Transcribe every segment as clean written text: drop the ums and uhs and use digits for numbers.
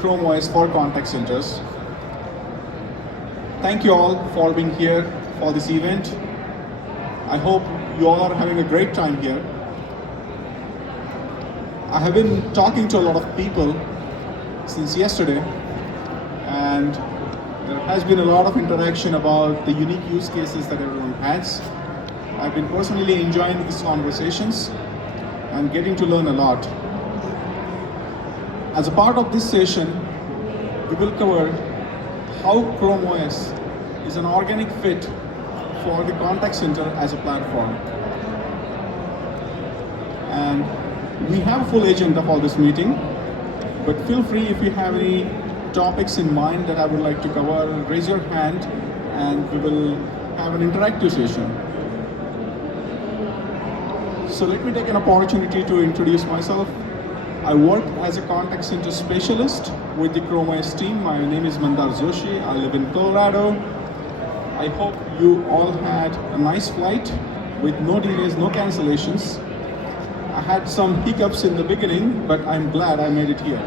Chrome OS for contact centers. Thank you all for being here for this event. I hope you all are having a great time here. I have been talking to a lot of people since yesterday, and there has been a lot of interaction about the unique use cases that everyone has. I've been personally enjoying these conversations and getting to learn a lot. As a part of this session, we will cover how Chrome OS is an organic fit for the contact center as a platform. And we have a full agenda for this meeting, but feel free if you have any topics in mind that I would like to cover, raise your hand and we will have an interactive session. So let me take an opportunity to introduce myself. I work as a contact center specialist with the Chrome OS team. My name is Mandar Joshi. I live in Colorado. I hope you all had a nice flight with no delays, no cancellations. I had some hiccups in the beginning, but I'm glad I made it here.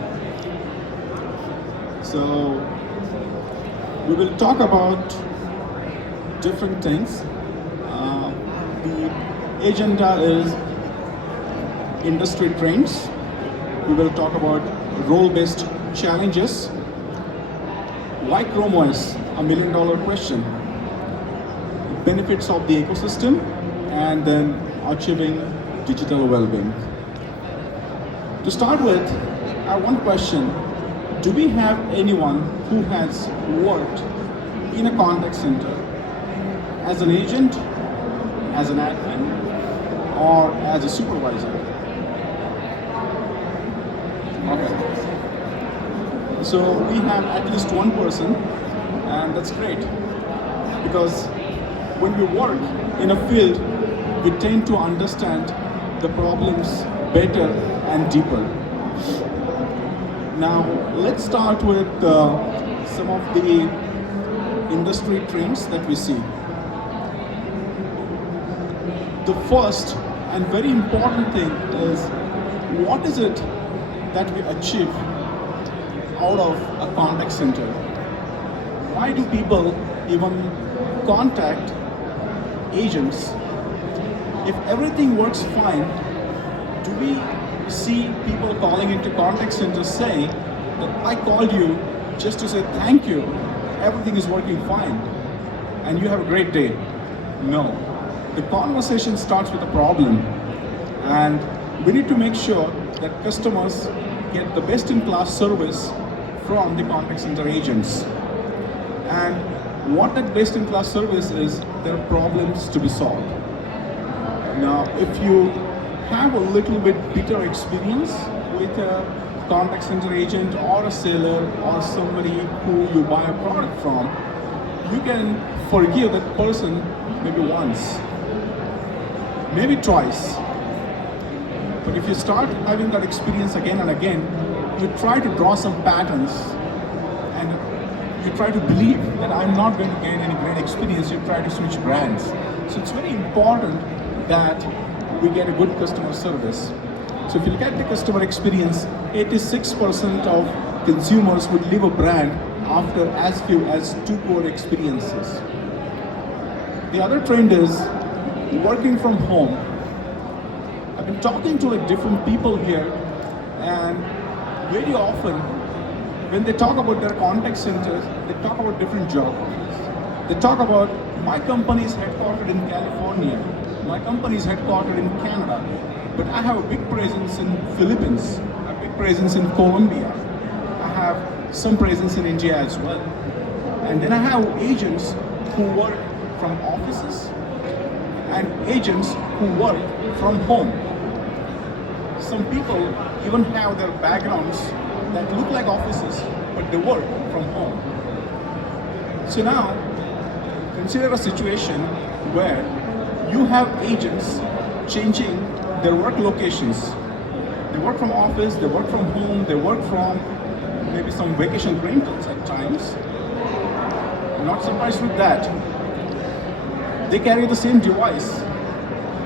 So we will talk about different things. The agenda is industry trends. We will talk about role-based challenges. Why Chrome OS? $1 million question. Benefits of the ecosystem, and then achieving digital well-being. To start with, I have one question. Do we have anyone who has worked in a contact center as an agent, as an admin, or as a supervisor? Okay. So we have at least one person, and that's great. Because when we work in a field, we tend to understand the problems better and deeper. Now, let's start with some of the industry trends that we see. The first and very important thing is, what is it that we achieve out of a contact center? Why do people even contact agents? If everything works fine, do we see people calling into contact centers saying that I called you just to say thank you, everything is working fine, and you have a great day? No. The conversation starts with a problem, and we need to make sure that customers get the best-in-class service from the contact center agents. And what that best-in-class service is, there are problems to be solved. Now, if you have a little bit bitter experience with a contact center agent or a seller or somebody who you buy a product from, you can forgive that person maybe once, maybe twice. But if you start having that experience again and again, you try to draw some patterns and you try to believe that I'm not going to gain any great experience, you try to switch brands. So it's very important that we get a good customer service. So if you look at the customer experience, 86% of consumers would leave a brand after as few as 2 poor experiences. The other trend is working from home. I've been talking to different people here, and very often when they talk about their contact centers, they talk about different geographies. They talk about, my company is headquartered in California, my company is headquartered in Canada, but I have a big presence in Philippines, a big presence in Colombia, I have some presence in India as well. And then I have agents who work from offices and agents who work from home. Some people even have their backgrounds that look like offices, but they work from home. So now, consider a situation where you have agents changing their work locations. They work from office, they work from home, they work from maybe some vacation rentals at times. I'm not surprised with that. They carry the same device.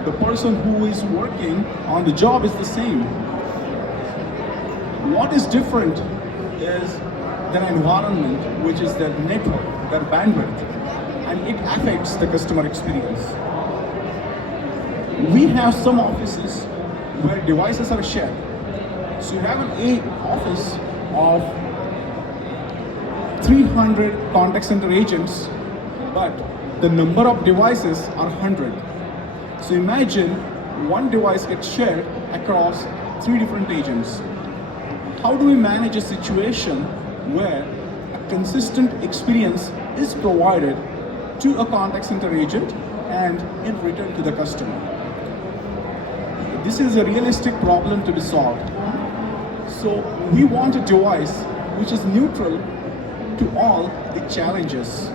The person who is working on the job is the same. What is different is their environment, which is their network, their bandwidth, and it affects the customer experience. We have some offices where devices are shared. So you have an A office of 300 contact center agents, but the number of devices are 100. So imagine one device gets shared across 3 different agents. How do we manage a situation where a consistent experience is provided to a contact center agent and in return to the customer? This is a realistic problem to be solved. So we want a device which is neutral to all the challenges,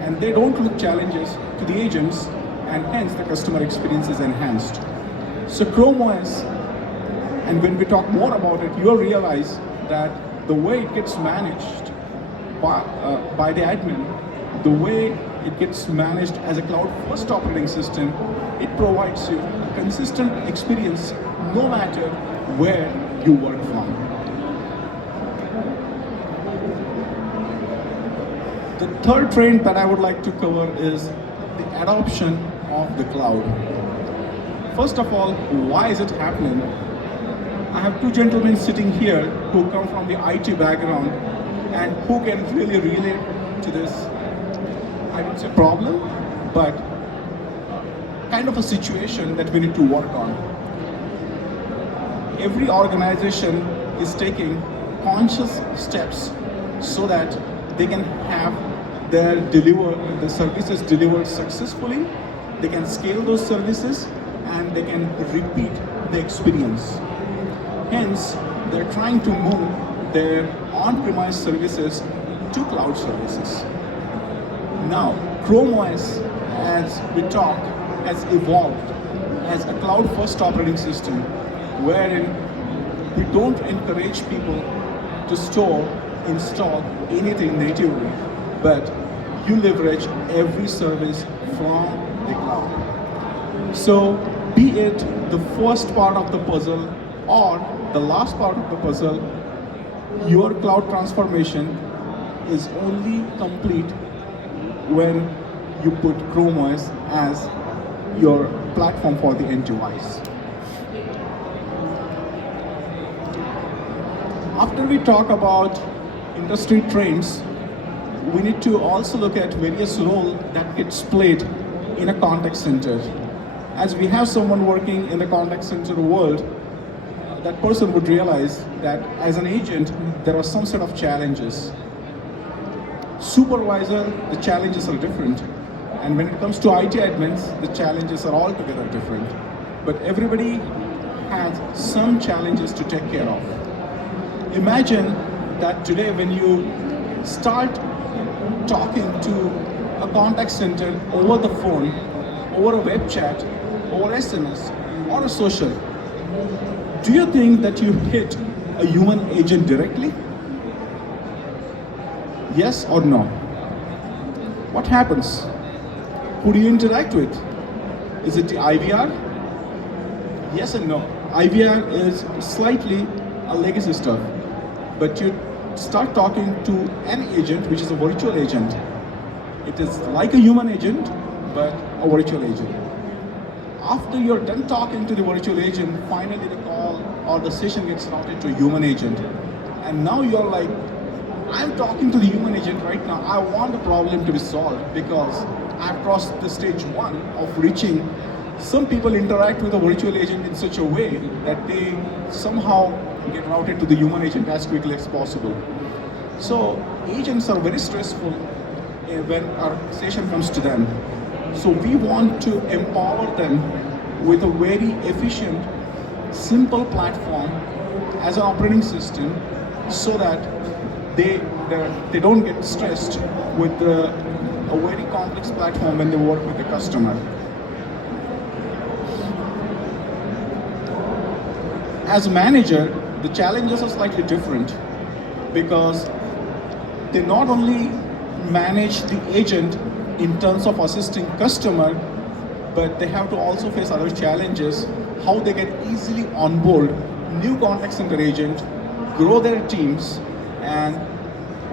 and they don't look challenges to the agents, and hence the customer experience is enhanced. So Chrome OS, and when we talk more about it, you'll realize that the way it gets managed by the admin, the way it gets managed as a cloud-first operating system, it provides you a consistent experience no matter where you work from. The third trend that I would like to cover is the adoption of the cloud. First of all, why is it happening? I have 2 gentlemen sitting here who come from the IT background and who can really relate to this, I would say problem, but kind of a situation that we need to work on. Every organization is taking conscious steps so that they can have the services delivered successfully, they can scale those services, and they can repeat the experience. Hence, they're trying to move their on-premise services to cloud services. Now, Chrome OS, as we talk, has evolved as a cloud-first operating system, wherein we don't encourage people to install anything natively, but you leverage every service from the cloud. So, be it the first part of the puzzle or the last part of the puzzle, your cloud transformation is only complete when you put Chrome OS as your platform for the end device. After we talk about industry trends, we need to also look at various roles that gets played in a contact center. As we have someone working in the contact center world, that person would realize that as an agent, there are some set of challenges. Supervisor, the challenges are different. And when it comes to IT admins, the challenges are altogether different. But everybody has some challenges to take care of. Imagine that today when you start talking to a contact center over the phone, over a web chat, over SMS, or a social, do you think that you hit a human agent directly? Yes or no? What happens? Who do you interact with? Is it the IVR? Yes and no. IVR is slightly a legacy stuff, but you start talking to an agent, which is a virtual agent. It is like a human agent, but a virtual agent. After you're done talking to the virtual agent, finally the call or the session gets routed to a human agent. And now you're like, I'm talking to the human agent right now. I want the problem to be solved because I've crossed the stage 1 of reaching. Some people interact with a virtual agent in such a way that they somehow get routed to the human agent as quickly as possible. So agents are very stressful when our session comes to them. So we want to empower them with a very efficient, simple platform as an operating system so that they don't get stressed with a very complex platform when they work with the customer. As a manager, the challenges are slightly different because they not only manage the agent in terms of assisting customer, but they have to also face other challenges, how they can easily onboard new contact center agent, grow their teams, and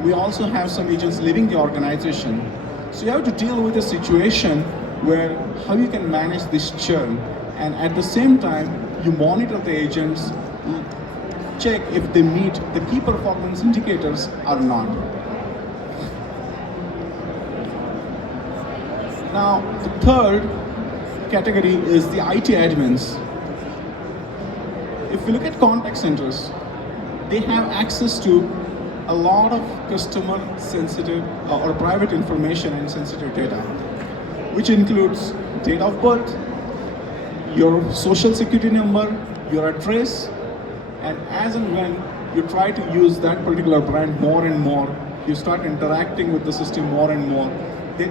we also have some agents leaving the organization. So you have to deal with a situation where how you can manage this churn, and at the same time you monitor the agents, check if they meet the key performance indicators or not. Now, the third category is the IT admins. If you look at contact centers, they have access to a lot of customer sensitive or private information and sensitive data, which includes date of birth, your social security number, your address, and as and when you try to use that particular brand more and more, you start interacting with the system more and more, they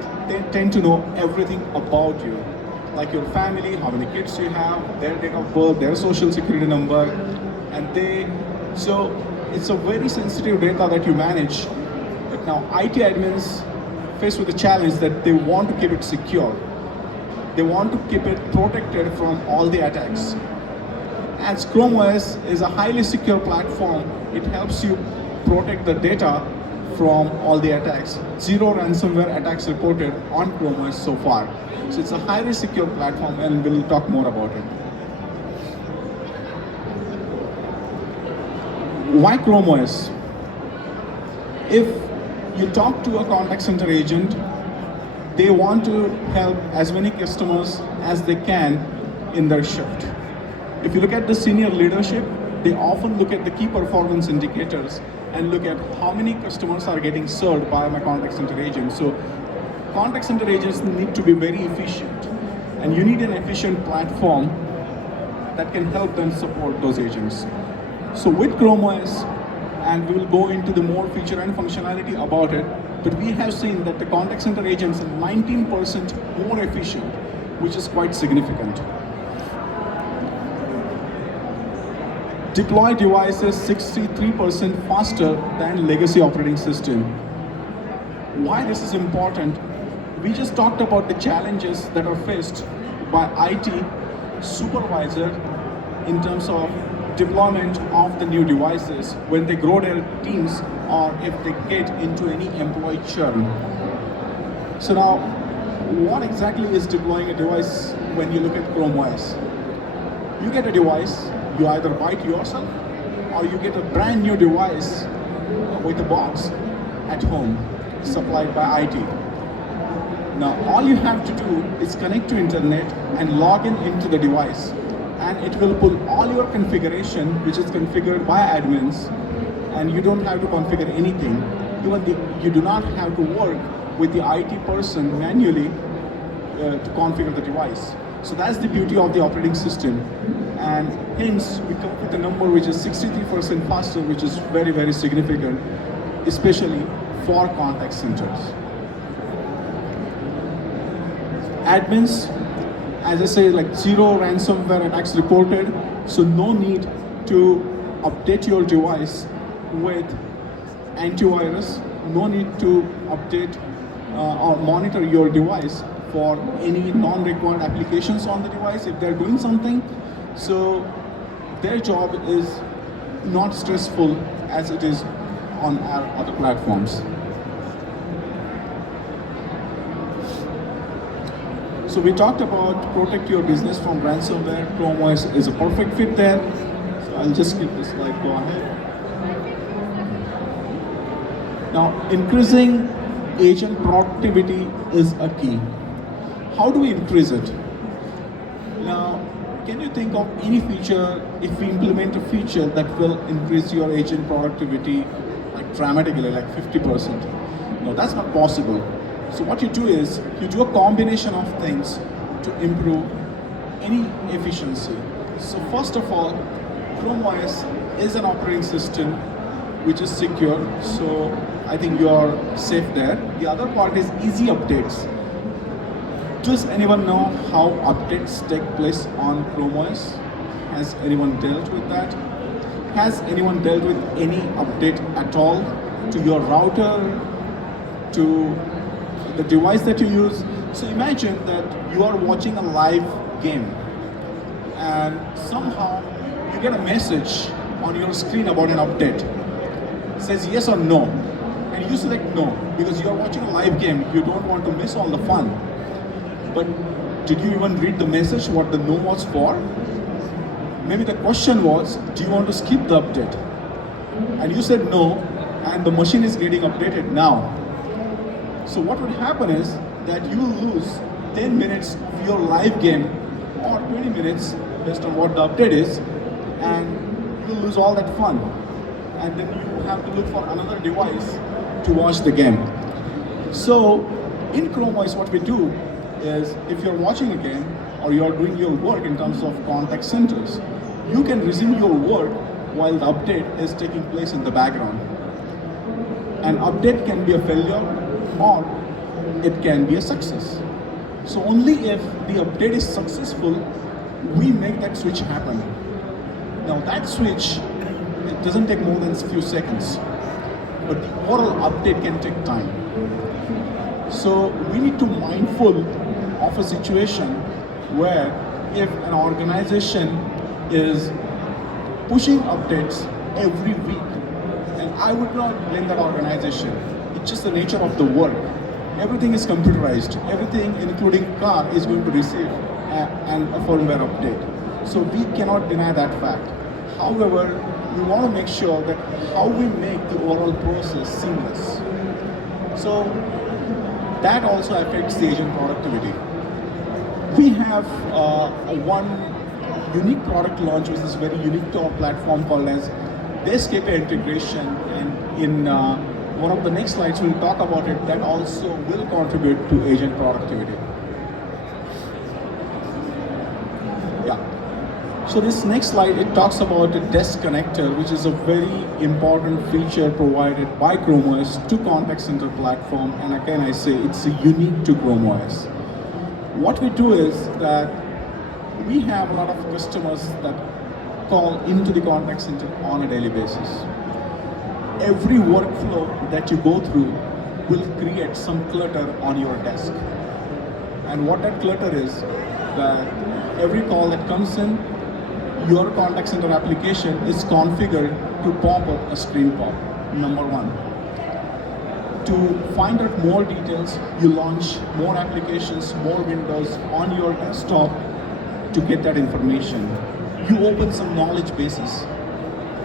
tend to know everything about you, like your family, how many kids you have, their date of birth, their social security number, and so it's a very sensitive data that you manage. But now IT admins faced with the challenge that they want to keep it secure. They want to keep it protected from all the attacks. As Chrome OS is a highly secure platform, it helps you protect the data from all the attacks. Zero ransomware attacks reported on Chrome OS so far. So it's a highly secure platform, and we'll talk more about it. Why Chrome OS? If you talk to a contact center agent, they want to help as many customers as they can in their shift. If you look at the senior leadership, they often look at the key performance indicators and look at how many customers are getting served by my contact center agent. So contact center agents need to be very efficient, and you need an efficient platform that can help them support those agents. So with Chrome OS, and we will go into the more feature and functionality about it, but we have seen that the contact center agents are 19% more efficient, which is quite significant. Deploy devices 63% faster than legacy operating system. Why this is important? We just talked about the challenges that are faced by IT supervisor in terms of deployment of the new devices when they grow their teams or if they get into any employee churn. So now, what exactly is deploying a device when you look at Chrome OS? You get a device, you either buy it yourself or you get a brand new device with a box at home supplied by IT. Now all you have to do is connect to internet and log into the device, and it will pull all your configuration, which is configured by admins, and you don't have to configure anything. You do not have to work with the IT person manually to configure the device. So that's the beauty of the operating system, and hence we come with a number which is 63% faster, which is very, very significant, especially for contact centers. Admins, as I say, like zero ransomware attacks reported, so no need to update your device with antivirus, no need to update or monitor your device for any non-required applications on the device if they're doing something. So their job is not stressful as it is on our other platforms. So we talked about protect your business from ransomware. Chrome OS is a perfect fit there. So I'll just skip this slide, go ahead. Now, increasing agent productivity is a key. How do we increase it? Now, can you think of any feature, if we implement a feature that will increase your agent productivity like dramatically, like 50%? No, that's not possible. So what you do is, you do a combination of things to improve any efficiency. So first of all, Chrome OS is an operating system which is secure, so I think you are safe there. The other part is easy updates. Does anyone know how updates take place on Chrome OS? Has anyone dealt with that? Has anyone dealt with any update at all to your router, to the device that you use? So imagine that you are watching a live game and somehow you get a message on your screen about an update. says yes or no. And you select no because you are watching a live game. You don't want to miss all the fun. But did you even read the message what the no was for? Maybe the question was, do you want to skip the update? And you said no, and the machine is getting updated now. So what would happen is that you will lose 10 minutes of your live game or 20 minutes based on what the update is, and you'll lose all that fun. And then you have to look for another device to watch the game. So in Chrome OS, what we do is if you're watching a game or you're doing your work in terms of contact centers, you can resume your work while the update is taking place in the background. An update can be a failure or it can be a success. So only if the update is successful, we make that switch happen. Now that switch, it doesn't take more than a few seconds, but the overall update can take time. So we need to be mindful of a situation where if an organization is pushing updates every week, and I would not blame that organization. It's just the nature of the work. Everything is computerized. Everything, including car, is going to receive a firmware update. So we cannot deny that fact. However, we want to make sure that how we make the overall process seamless. So that also affects the agent productivity. We have one unique product launch which is very unique to our platform called as Desk API integration, and in one of the next slides we'll talk about it, that also will contribute to agent productivity. Yeah. So this next slide, it talks about the desk connector, which is a very important feature provided by Chrome OS to contact center platform, and again I say it's unique to Chrome OS. What we do is that we have a lot of customers that call into the contact center on a daily basis. Every workflow that you go through will create some clutter on your desk. And what that clutter is, that every call that comes in, your contact center application is configured to pop up a screen pop, number one. To find out more details, you launch more applications, more windows on your desktop to get that information. You open some knowledge bases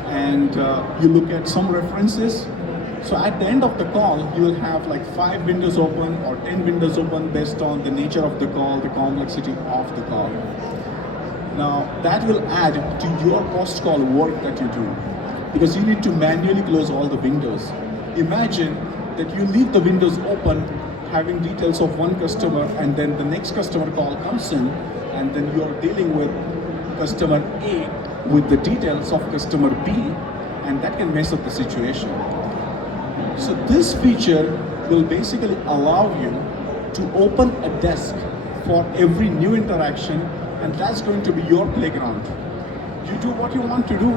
and you look at some references. So at the end of the call, you will have like 5 windows open or 10 windows open based on the nature of the call, the complexity of the call. Now that will add to your post-call work that you do, because you need to manually close all the windows. Imagine that you leave the windows open having details of one customer, and then the next customer call comes in, and then you are dealing with customer A with the details of customer B, and that can mess up the situation. So this feature will basically allow you to open a desk for every new interaction, and that's going to be your playground. You do what you want to do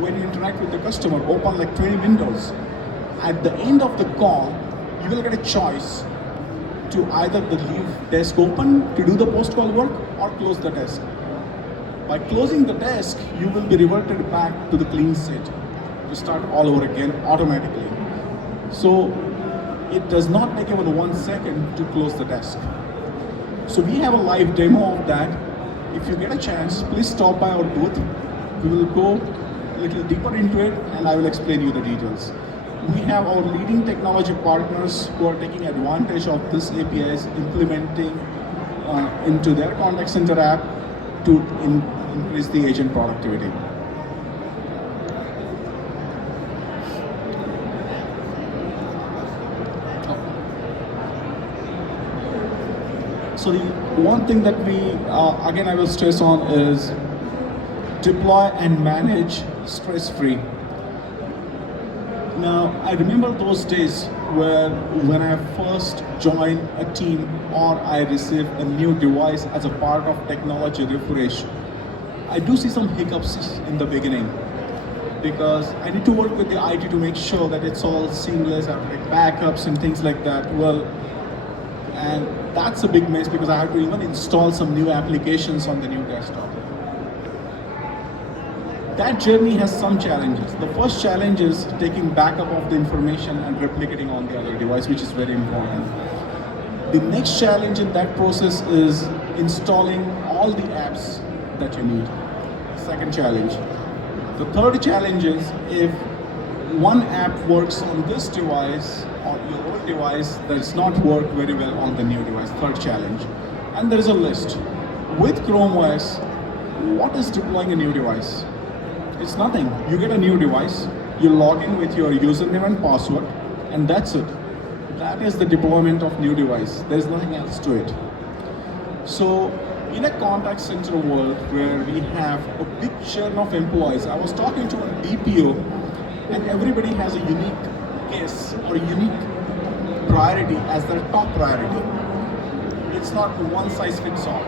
when you interact with the customer, open like 20 windows. At the end of the call, you will get a choice to either leave desk open to do the post-call work or close the desk. By closing the desk, you will be reverted back to the clean state to start all over again automatically. So it does not take even 1 second to close the desk. So we have a live demo of that. If you get a chance, please stop by our booth. We will go a little deeper into it and I will explain you the details. We have our leading technology partners who are taking advantage of this APIs, implementing into their contact center app to increase the agent productivity. So the one thing that we, again I will stress on, is deploy and manage stress-free. Now, I remember those days where when I first joined a team or I received a new device as a part of technology refresh, I do see some hiccups in the beginning because I need to work with the IT to make sure that it's all seamless, I have to take backups and things like that. Well, and that's a big mess because I have to even install some new applications on the new desktop. That journey has some challenges. The first challenge is taking backup of the information and replicating on the other device, which is very important. The next challenge in that process is installing all the apps that you need. Second challenge. The third challenge is if one app works on this device or your old device, does not work very well on the new device. Third challenge. And there is a list. With Chrome OS, what is deploying a new device? It's nothing. You get a new device, you log in with your username and password, and that's it. That is the deployment of new device. There's nothing else to it. So in a contact center world where we have a big churn of employees, I was talking to a BPO and everybody has a unique case or unique priority as their top priority. It's not one size fits all.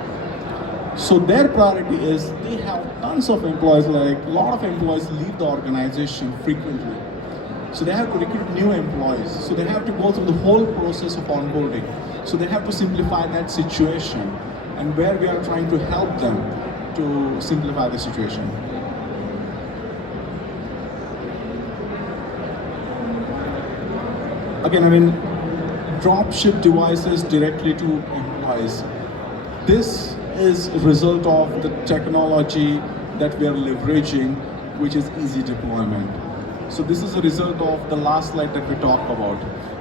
So their priority is they have tons of employees, like a lot of employees leave the organization frequently. So they have to recruit new employees. So they have to go through the whole process of onboarding. So they have to simplify that situation, and where we are trying to help them to simplify the situation. Again, I mean, drop ship devices directly to employees. This is a result of the technology that we are leveraging, which is easy deployment. So this is a result of the last slide that we talked about.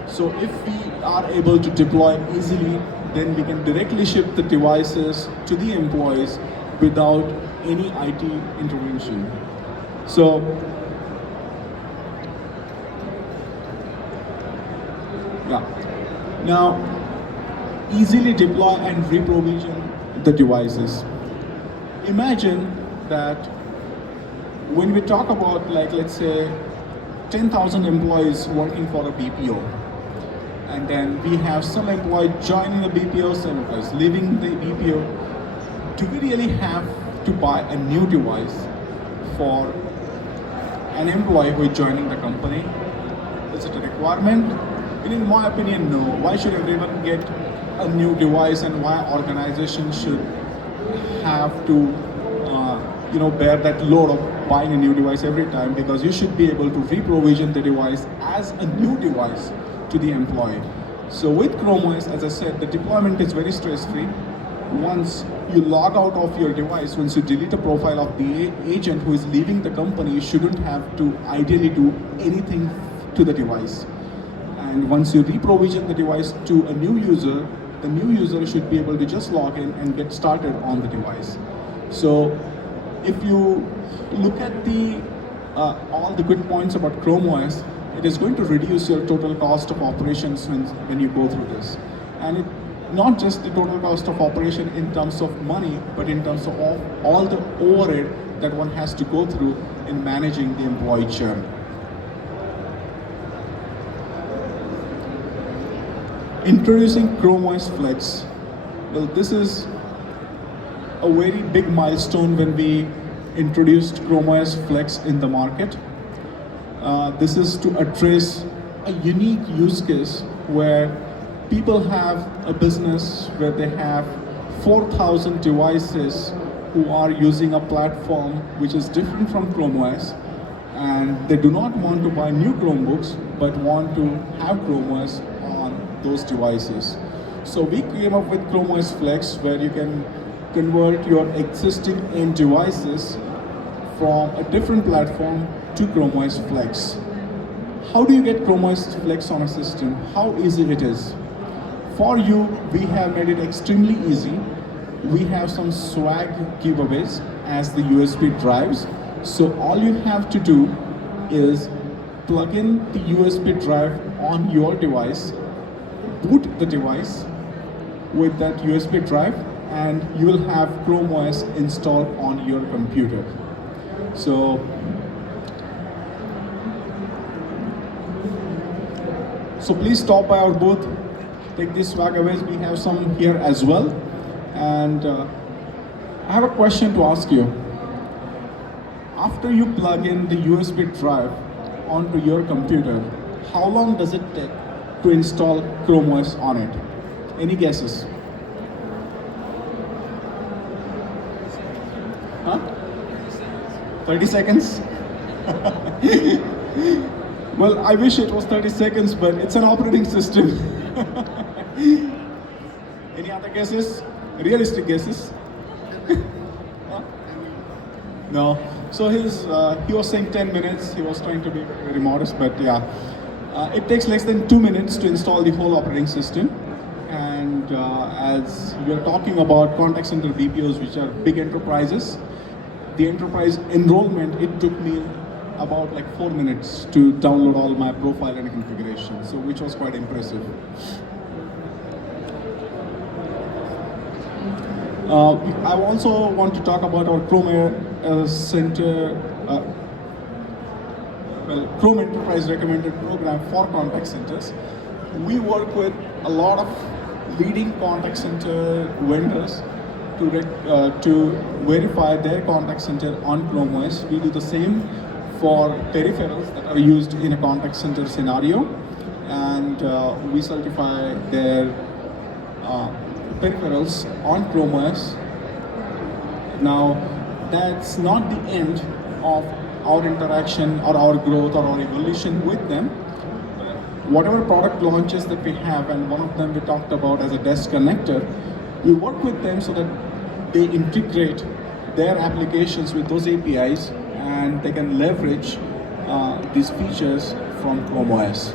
So if we are able to deploy easily, then we can directly ship the devices to the employees without any IT intervention. So yeah. Now, easily deploy and reprovision the devices. Imagine that when we talk about, like, let's say 10,000 employees working for a BPO, and then we have some employee joining the BPO, some employees leaving the BPO. Do we really have to buy a new device for an employee who is joining the company? Is it a requirement? And in my opinion, no. Why should everyone get a new device, and why organizations should have to bear that load of buying a new device every time? Because you should be able to reprovision the device as a new device to the employee. So with Chrome OS, as I said, the deployment is very stress-free. Once you log out of your device, once you delete a profile of the agent who is leaving the company, you shouldn't have to ideally do anything to the device. And once you reprovision the device to a new user, the new user should be able to just log in and get started on the device. So if you look at the all the good points about Chrome OS, it is going to reduce your total cost of operations when you go through this. And it, not just the total cost of operation in terms of money, but in terms of all the overhead that one has to go through in managing the employee churn. Introducing Chrome OS Flex. Well, this is a very big milestone when we introduced Chrome OS Flex in the market. This is to address a unique use case where people have a business where they have 4,000 devices who are using a platform which is different from Chrome OS, and they do not want to buy new Chromebooks but want to have Chrome OS on those devices. So we came up with Chrome OS Flex, where you can convert your existing end devices from a different platform to Chrome OS Flex. How do you get Chrome OS Flex on a system? How easy it is? For you, we have made it extremely easy. We have some swag giveaways as the USB drives. So all you have to do is plug in the USB drive on your device, boot the device with that USB drive, and you will have Chrome OS installed on your computer. So please stop by our booth, take these swagaways. We have some here as well. And I have a question to ask you. After you plug in the USB drive onto your computer, how long does it take to install Chrome OS on it? Any guesses? Huh? 30 seconds? Well, I wish it was 30 seconds, but it's an operating system. Any other guesses? Realistic guesses? Huh? No. So he was saying 10 minutes. He was trying to be very modest, but yeah. It takes less than 2 minutes to install the whole operating system. And as we are talking about contact center BPOs, which are big enterprises, the enterprise enrollment, it took me about like 4 minutes to download all my profile and configuration, so which was quite impressive. I also want to talk about our Chrome Center, Chrome Enterprise Recommended Program for contact centers. We work with a lot of leading contact center vendors to verify their contact center on Chrome OS. We do the same for peripherals that are used in a contact center scenario, and we certify their peripherals on Chrome OS. Now, that's not the end of our interaction or our growth or our evolution with them. Whatever product launches that we have, and one of them we talked about as a desk connector, we work with them so that they integrate their applications with those APIs and they can leverage these features from Chrome OS.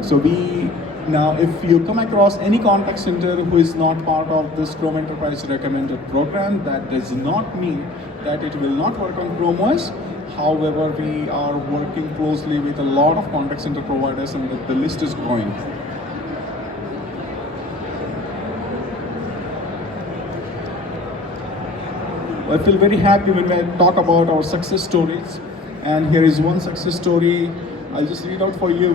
So now, if you come across any contact center who is not part of this Chrome Enterprise Recommended Program, that does not mean that it will not work on Chrome OS. However, we are working closely with a lot of contact center providers, and the list is growing. I feel very happy when I talk about our success stories, and here is one success story. I'll just read out for you.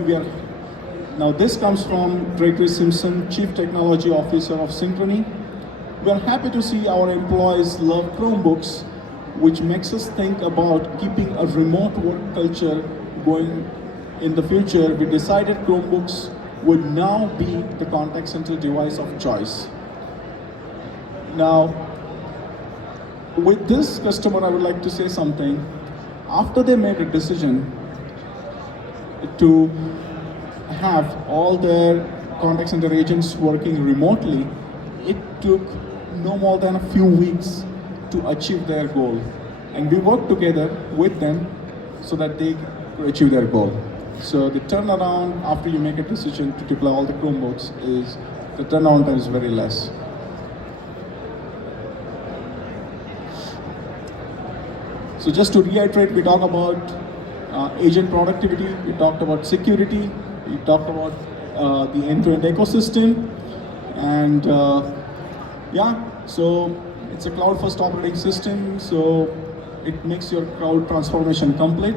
Now this comes from Gregory Simpson, Chief Technology Officer of Synchrony. We are happy to see our employees love Chromebooks, which makes us think about keeping a remote work culture going in the future. We decided Chromebooks would now be the contact center device of choice. Now, with this customer, I would like to say something. After they made a decision to have all their contact center agents working remotely, it took no more than a few weeks to achieve their goal. And we worked together with them so that they could achieve their goal. So the turnaround after you make a decision to deploy all the Chromebooks is, the turnaround time is very less. So just to reiterate, we talked about agent productivity, we talked about security, we talked about the end-to-end ecosystem, and so it's a cloud-first operating system, so it makes your cloud transformation complete.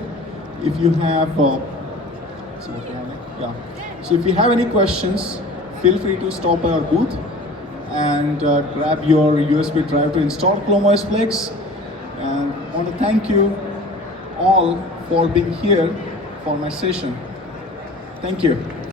If you have, so if you have any questions, feel free to stop by our booth and grab your USB drive to install Chrome OS Flex. And I want to thank you all for being here for my session. Thank you.